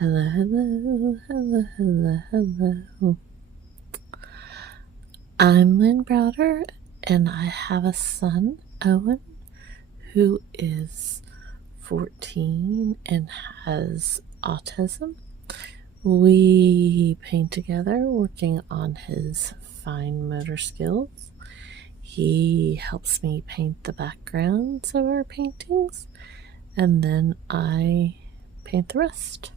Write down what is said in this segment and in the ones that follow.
Hello, hello, hello, hello, hello. I'm Lynn Browder, and I have a son, Owen, who is 14 and has autism. We paint together, working on his fine motor skills. He helps me paint the backgrounds of our paintings, and then I paint the rest.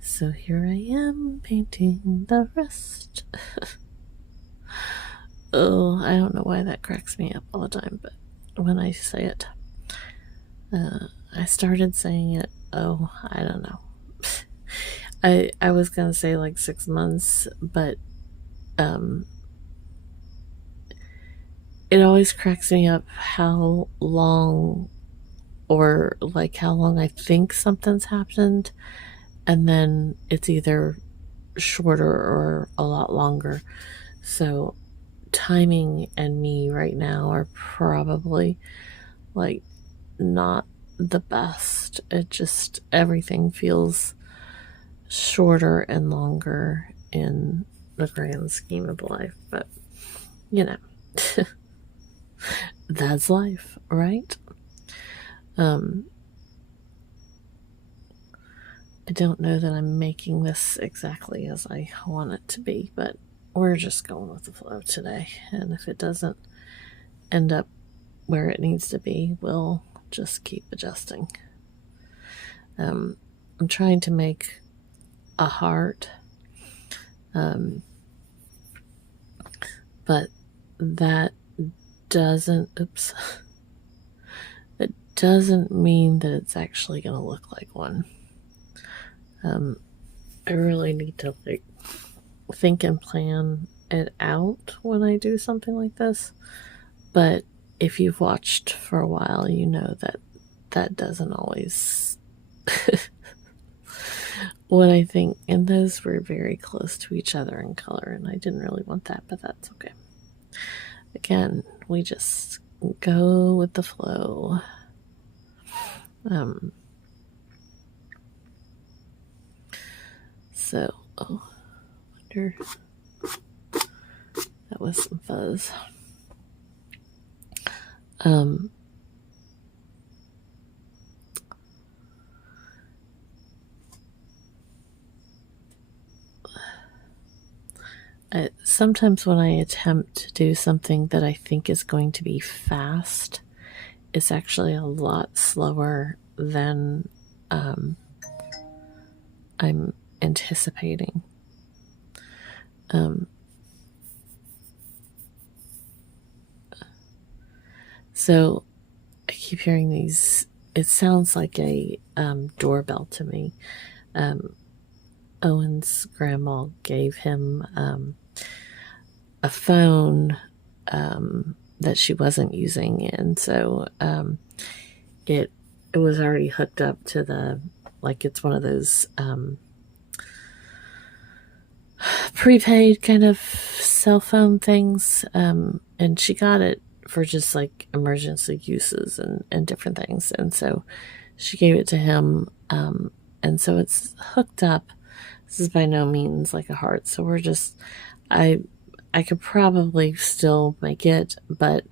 So here I am painting the rest. Oh, I don't know why that cracks me up all the time, but when I say it, I started saying it, I don't know. I was gonna say like 6 months, but it always cracks me up how long, or like how long I think something's happened, and then it's either shorter or a lot longer. So timing and me right now are probably like not the best. It just, everything feels shorter and longer in the grand scheme of life, but you know, that's life, right? I don't know that I'm making this exactly as I want it to be, but we're just going with the flow today, and if it doesn't end up where it needs to be, we'll just keep adjusting. I'm trying to make a heart, but that doesn't, it doesn't mean that it's actually going to look like one. I really need to like think and plan it out when I do something like this, but if you've watched for a while, you know that that doesn't always what I think, and those were very close to each other in color, and I didn't really want that, but that's okay. Again, we just go with the flow. So, wonder, that was some fuzz. Sometimes when I attempt to do something that I think is going to be fast, it's actually a lot slower than I'm anticipating. So I keep hearing these, it sounds like a doorbell to me. Owen's grandma gave him a phone that she wasn't using, and so it was already hooked up to the, like, it's one of those prepaid kind of cell phone things, and she got it for just like emergency uses and different things, and so she gave it to him, and so it's hooked up. This is by no means like a heart, so we're just, I could probably still make it, but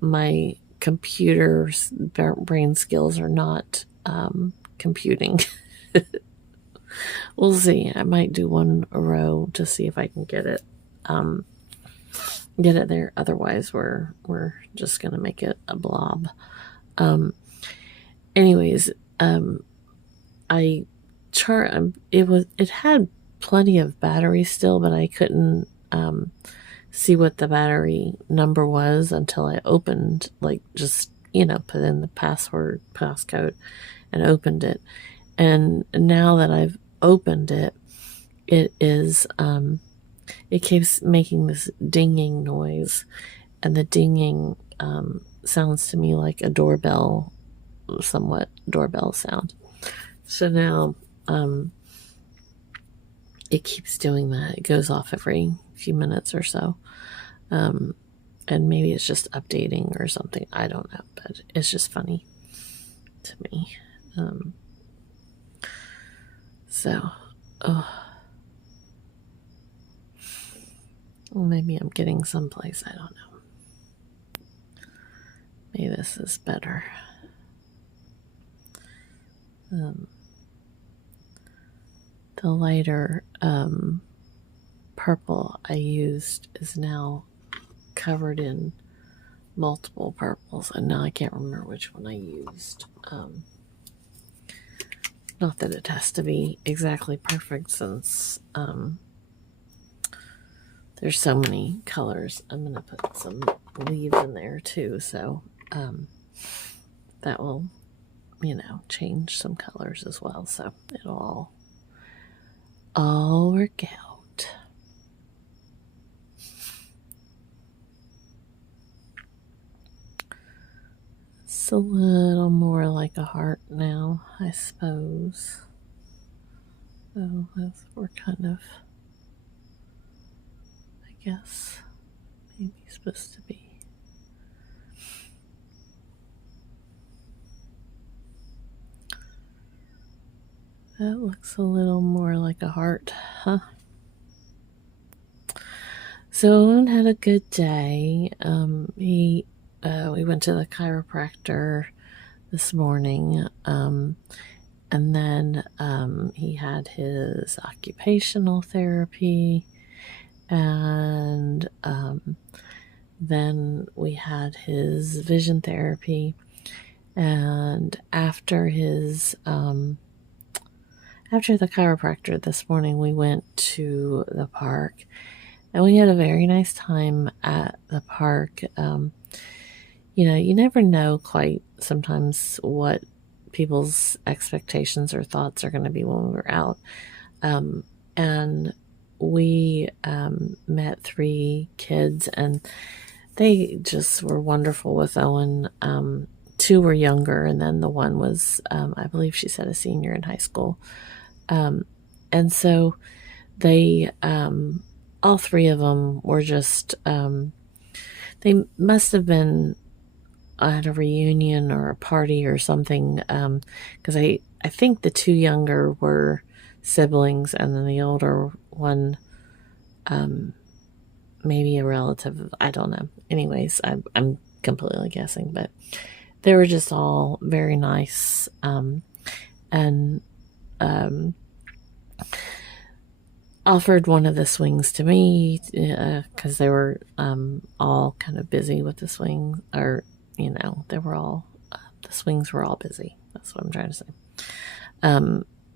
my computer's brain skills are not computing. We'll see. I might do one row to see if I can get it there. Otherwise, we're just gonna make it a blob. Anyways, it had plenty of battery still, but I couldn't see what the battery number was until I opened, like, just, put in the passcode and opened it. And now that I've opened it, it is it keeps making this dinging noise, and the dinging sounds to me like a doorbell, somewhat doorbell sound. So now it keeps doing that. It goes off every few minutes or so, and maybe it's just updating or something, I don't know, but it's just funny to me. So, oh, well, maybe I'm getting someplace. I don't know. Maybe this is better. The lighter purple I used is now covered in multiple purples, and now I can't remember which one I used. Not that it has to be exactly perfect, since there's so many colors. I'm going to put some leaves in there too, so that will, change some colors as well, so it'll all work out. It's a little more like a heart now, I suppose. So we're kind of, I guess, maybe supposed to be. That looks a little more like a heart, huh? So Owen had a good day. We went to the chiropractor this morning, and then he had his occupational therapy, and then we had his vision therapy, and after the chiropractor this morning, we went to the park, and we had a very nice time at the park. You never know quite sometimes what people's expectations or thoughts are going to be when we're out. And we met 3 kids, and they just were wonderful with Owen. 2 were younger, and then the one was, I believe she said, a senior in high school. And so they, all 3 of them were just, they must have been at a reunion or a party or something, because I think the 2 younger were siblings, and then the older one, maybe a relative. I don't know. Anyways, I'm completely guessing, but they were just all very nice, and offered one of the swings to me, because they were all kind of busy with the swing, or they were all, the swings were all busy. That's what I'm trying to say.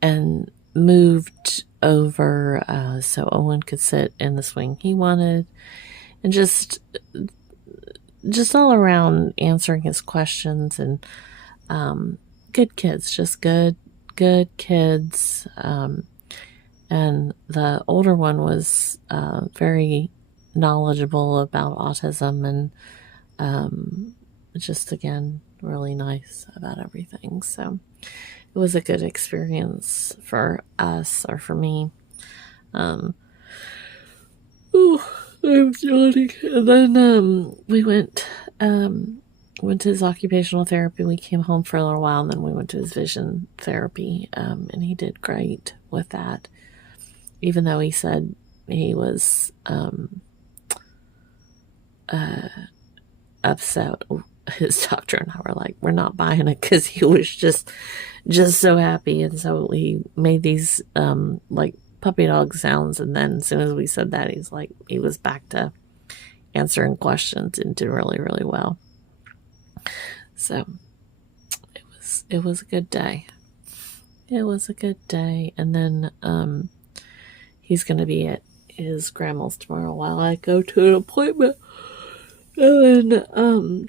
And moved over so Owen could sit in the swing he wanted, and just all around answering his questions, and good kids, just good kids. And the older one was very knowledgeable about autism, and just, again, really nice about everything. So it was a good experience for us, or for me. I'm yawning. And then we went to his occupational therapy. We came home for a little while, and then we went to his vision therapy, and he did great with that, even though he said he was upset. His doctor and I were like, we're not buying it, because he was just so happy. And so he made these like puppy dog sounds, and then as soon as we said that, he was back to answering questions, and did really, really well. So it was a good day. It was a good day. And then he's going to be at his grandma's tomorrow while I go to an appointment. And then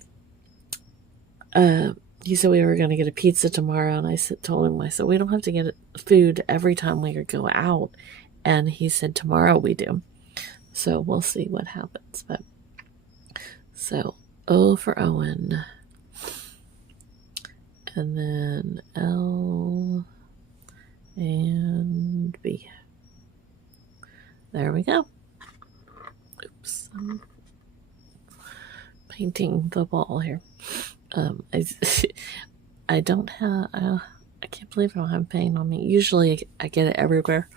he said we were going to get a pizza tomorrow, and I told him, I said, we don't have to get food every time we go out. And he said, tomorrow we do. So we'll see what happens. But so O for Owen, and then L and B. There we go. Oops, I'm painting the wall here. I don't have. I I can't believe I don't have paint on me. Usually I get it everywhere.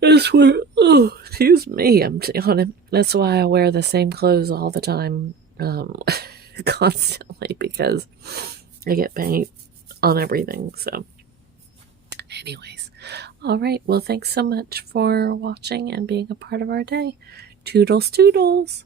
That's why, oh, excuse me, I'm yawning. That's why I wear the same clothes all the time, constantly, because I get paint on everything. So, anyways, all right. Well, thanks so much for watching and being a part of our day. Toodles, toodles.